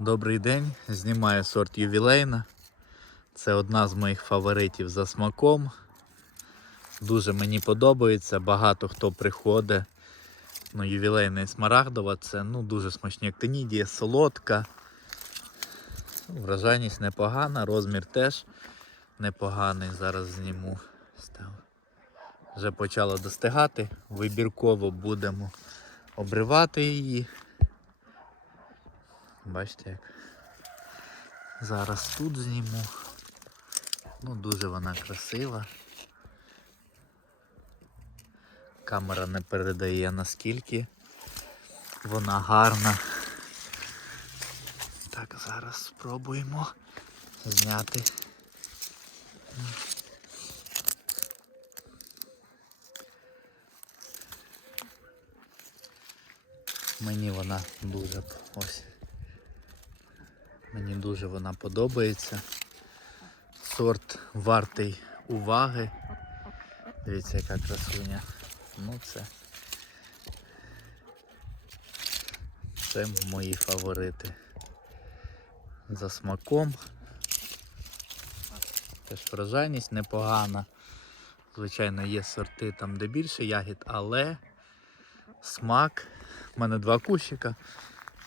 Добрий день, знімаю сорт ювілейна. Це одна з моїх фаворитів за смаком. Дуже мені подобається. Багато хто приходить. Ну, ювілейна і смарагдова це ну, дуже смачні актинідія, солодка. Вражайність непогана, розмір теж непоганий. Зараз зніму. Вже почало достигати. Вибірково будемо обривати її. Бачите як. Зараз тут зніму. Ну, дуже вона красива. Камера не передає наскільки вона гарна. Так, зараз спробуємо зняти. Мені вона дуже ось. Мені дуже вона подобається. Сорт вартий уваги. Дивіться, яка красуня. Ну це. Це мої фаворити. За смаком. Теж вражайність непогана. Звичайно, є сорти там, де більше ягід, але смак. У мене два кущика.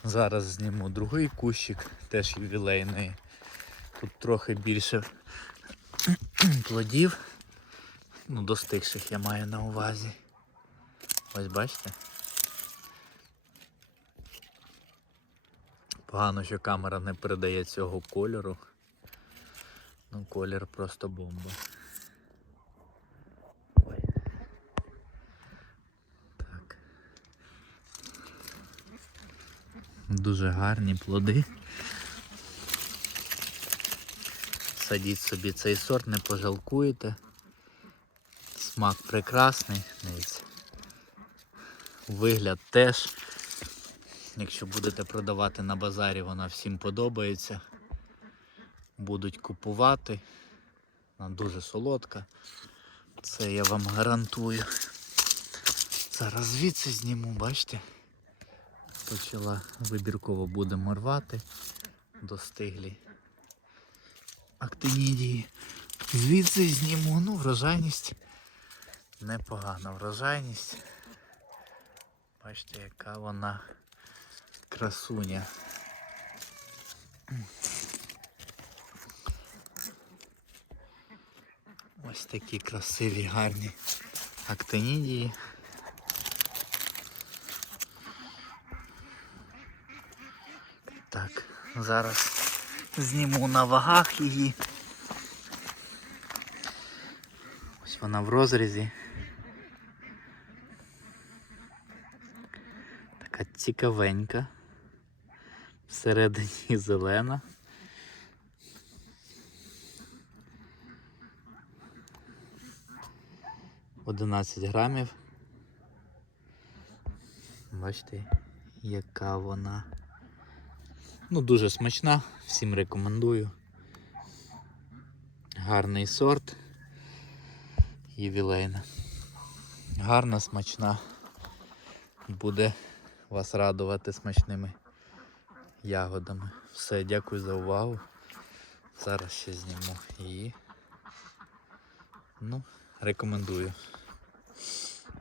Зараз зніму другий кущик, теж ювілейний. Тут трохи більше плодів. Ну, достигших я маю на увазі. Ось бачите. Погано, що камера не передає цього кольору. Ну, колір просто бомба. Дуже гарні плоди. Садіть собі цей сорт, не пожалкуєте. Смак прекрасний. Вигляд теж. Якщо будете продавати на базарі, вона всім подобається. Будуть купувати. Вона дуже солодка. Це я вам гарантую. Зараз звідси зніму, бачите? Почала вибірково будемо рвати. Достиглі актинідії. Звідси зніму, ну, врожайність. Непогана врожайність. Бачите, яка вона красуня. Ось такі красиві, гарні актинідії. Так, зараз зніму на вагах її. Ось вона в розрізі. Така цікавенька. Всередині зелена. Одинадцять грамів. Бачите, яка вона. Ну, дуже смачна, всім рекомендую. Гарний сорт. Ювілейна. Гарна, смачна. Буде вас радувати смачними ягодами. Все, дякую за увагу. Зараз ще зніму її. Ну, рекомендую.